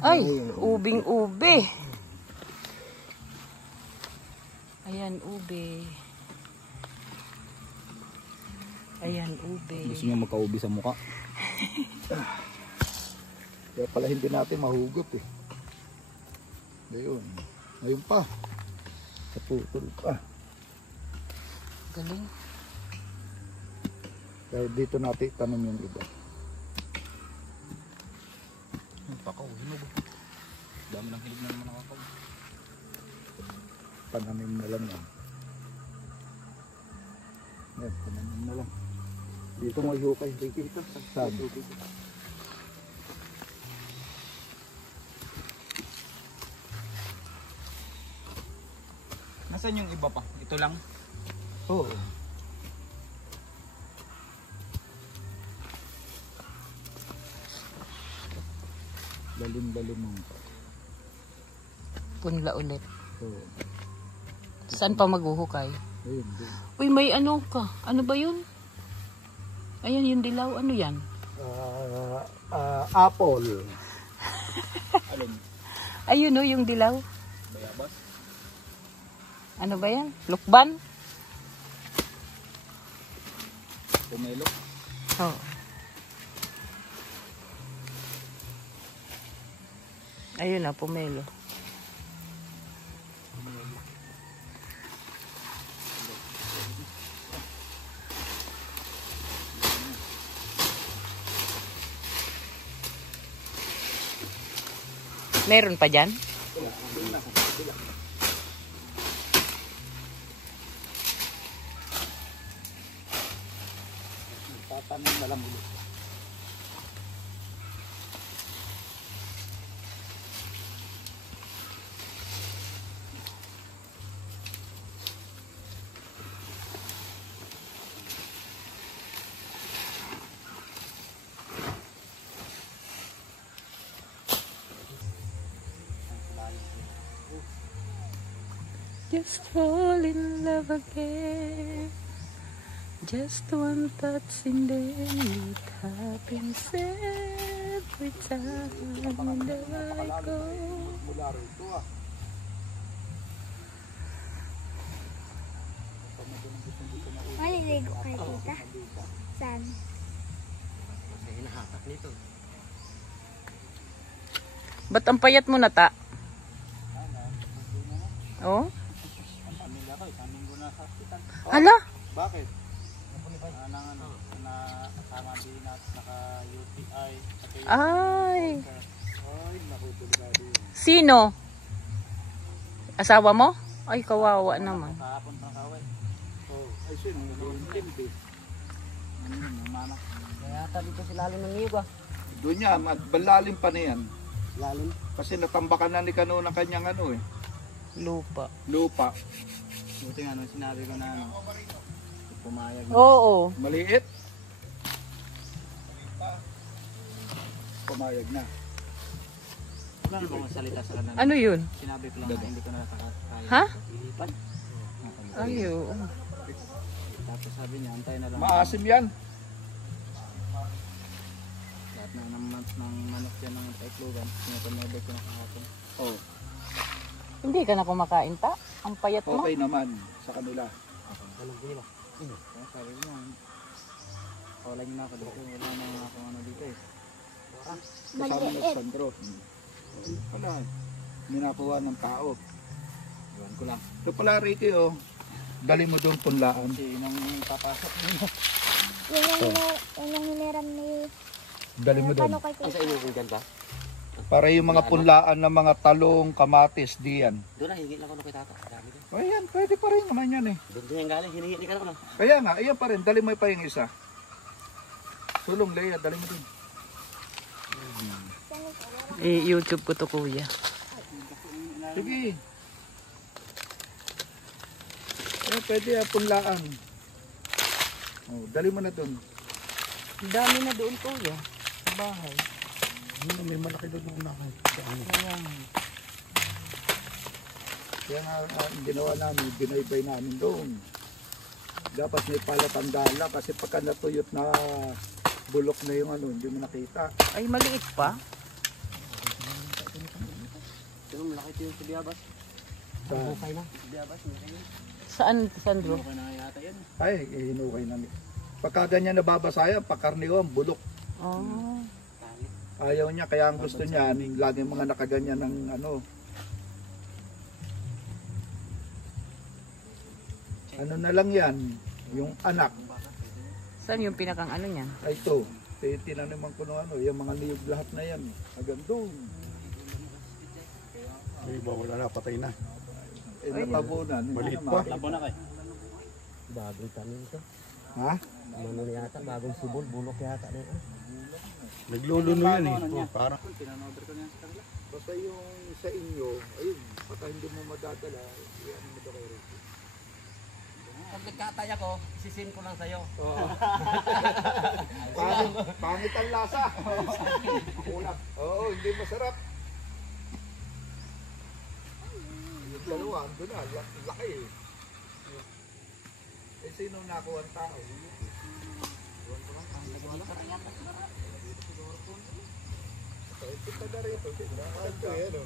Ay, ubing-ube. Ayan, ube. Ayan, ube. Gusto niya magka-ube sa mukha. Kaya pala hindi natin mahugot eh. Ngayon. Ngayon pa. Sa putol pa. Galing. Kaya dito natin tanong yung iba. Pakaw, hinog. Dami ng hinog na naman nakakaw. Pananim na lang yan. Yan, pananim na lang. Dito mo ihukay. Dito. Saan? Nasaan yung iba pa? Ito lang? Oo. Lalim-lalim mo. Punla ulit. Oo. Saan pa maghuhukay? Ayun. Doon. Uy, may ano ka. Ano ba yun? Ayan, yung dilaw. Ano yan? Apple. Alin? Ayun o, yung dilaw. Bayabas? Ano ba yan? Lukban? Pumelo? Oo. Ayun na, pumelo. Meron pa dyan? Tatanong na lang ulit. Just fall in love again. Just one touch and then it happens every time that I go. Maliligo kayo tita? Saan? Kasi hinahatak nito. Ba't ang payat mo na ta? Oh? Hala? Bakit? Nakasama din natin naka-UTI. Ay. Ay, nakutuligado yun. Sino? Asawa mo? Ay, kawawa naman. Kahapon pang kaway. Oh, ay sino? Nag-iintindi. Kaya dito si lalim ng niyog ah. Doon niya, balalim pa na yan. Lalim? Kasi natambakan na ni Kano ng kanyang ano eh. Lupa. Lupa. Buti nga nung sinabi ko na ano. Pumayag na. Oo. Maliit. Pumayag na. Wala na bang salita sa kanila? Ano yun? Sinabi ko lang na hindi ko na nakakaya. Ha? Ilipan. Ay, oo. Tapos sabi niya, antay na lang. Maasim yan. Lahat na ng manok yan ng taiklugan. Sinapamedek ko na kahapon. Oh, Hindi ka na kumakain ta? Ang payat mo? okay naman sa kanila. Anong bili ba? Kaya sabi niya, kawala niyo na ako dito. Wala na ako ano dito eh. Kasama ng Sandro. Wala. Minakuha ng tao. Iwan ko lang. Ito pala Ricky oh. Dali mo doon punlaan. Kasi nung papasok niyo. Yung hiniram ni Dali mo doon. Kano kay Ay, sa tita? inyo yung ganda? Para yung mga punlaan ng mga talong, kamatis, diyan. Doon na, hingit lang ako kay tata. Dami ko. Ayan, pwede pa rin naman yan eh. Doon din yung galing, hinihit ni ka na. Kaya nga, ayan pa rin. Dali mo pa yung isa. Sulong, Leia, dali mo doon. YouTube ko to, kuya. Sige. Eh, pwede punlaan. Oh, dali mo na doon. Dami na doon, kuya. Sa bahay. May malaki doon na Kaya nga, ang ginawa namin, binaybay namin doon. Dapat may palatandala kasi pagka natuyot na bulok na yung ano, hindi mo nakita. Ay, maliit pa. Ito, malaki ito yung sibiyabas. Sa, Okay na. Sibiyabas, malaki yun. Saan, Sandro? Okay na yata yan. ay, hinukay na. Pagka ganyan nababasayan, pakarniwan, bulok. Oh. Ayaw niya, kaya ang gusto niya, lagi mga nakaganyan ng ano. Ano na lang yan, yung anak. Saan yung pinakang ano niyan? Ay ito, tinaniman ko ng ano, yung mga niyog lahat na yan. Hanggang doon. May iba, wala na, patay na. Eh, natabunan. Maliit pa. Labo na kayo. Bagong tanim ito. Ha? Ano yata, bagong sibol, bulok yata na yun. Nagluluno yan eh. Oh, parang Pinanover ko na yan sa kanila. Basta yung sa inyo, ayun, baka hindi mo madadala, yan mo ito kay Ricky. Pag nagkatay ako, isisim ko lang sa'yo. Pangit ang lasa. Ulap. Oo, hindi masarap. Yung dalawa, doon na, laki eh. Eh, sino nakuha ang tao? Punta na rito, ito eh, ano,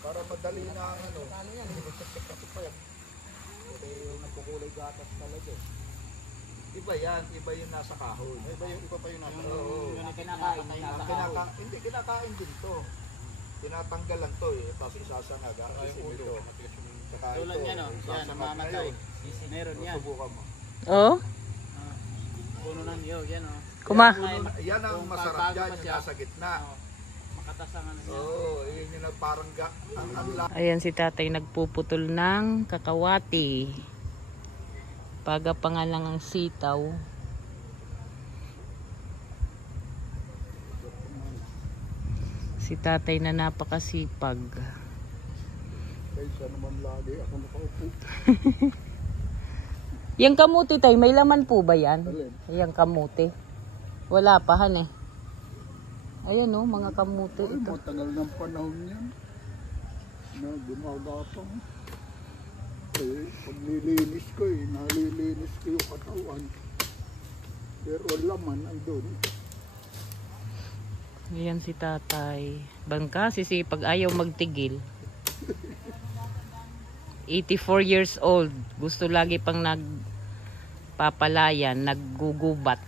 para madali na ang ano. Ito yung napukulay gatas talaga. Iba yan, iba yung nasa kahon. Iba pa yung nasa kahon. Oo. Yung kinakain, nasa kahon. Hindi, kinakain din to. Tinatanggal lang to eh, tapos isasangag. Isim ito. Saka Tulad ito, yan o, yan, isasangag mamatay. ngayon. Meron yan. Subukan mo. Oh? Puno ng niyog, yan o. Yan ang masarap dyan, yung nasa gitna. Makatas ang ano yan. Oo, yun yung parang ang Ayan si tatay nagpuputol ng kakawati. Pagapangalang ang sitaw. Si tatay na napakasipag. kaysa naman lagi ako nakaupo. Yang kamuti tay, may laman po ba yan? Alin? Yang kamuti. Wala pa han eh. Ayan oh, mga kamuti Ay, ito. matagal ng panahon yan. Na gumagapang. Eh, pag nilinis ko eh, nalilinis ko yung katawan. Pero laman ay doon. Ayan si tatay. Bangka, sisipag ayaw magtigil. 84 years old. Gusto lagi pang nagpapalayan, naggugubat.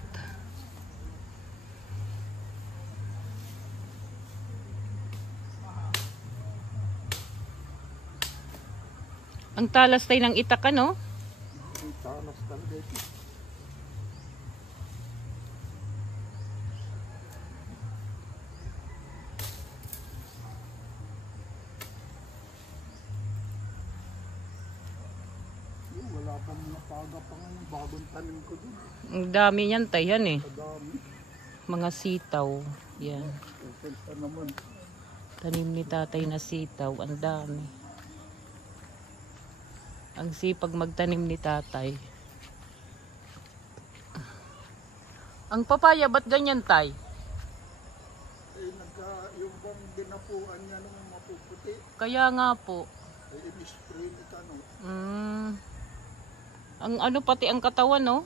Ang talas tayo ng itak, ano? Ang talas talaga ito. Wala pang napaga pa nga yung bagong tanim ko dun. Ang dami niyan tay, yan eh. Kadami. Mga sitaw. Yan. Okay pa naman. Tanim ni tatay na sitaw. Ang dami. Ang sipag magtanim ni tatay. Ang papaya, ba't ganyan tay? Eh, yung bang dinapuan niya nung mapuputi, Kaya nga po. eh, in-spray ni Kano. Ang ano pati ang katawan, no?